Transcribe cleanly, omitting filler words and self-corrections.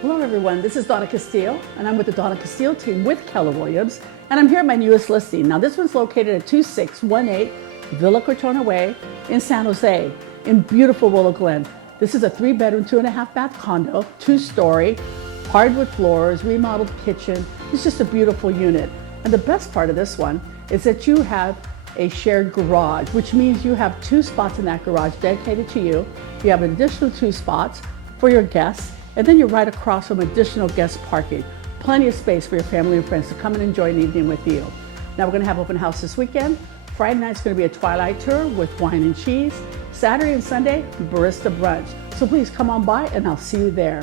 Hello everyone, this is Donna Castillo, and I'm with the Donna Castillo team with Keller Williams, and I'm here at my newest listing. Now this one's located at 2618 Villa Cortona Way in San Jose, in beautiful Willow Glen. This is a 3-bedroom, 2.5-bath condo, 2-story, hardwood floors, remodeled kitchen. It's just a beautiful unit. And the best part of this one is that you have a shared garage, which means you have 2 spots in that garage dedicated to you. You have an additional 2 spots for your guests, and then you're right across from additional guest parking. Plenty of space for your family and friends to come and enjoy an evening with you. Now we're going to have open house this weekend. Friday night's going to be a twilight tour with wine and cheese. Saturday and Sunday, barista brunch. So please come on by and I'll see you there.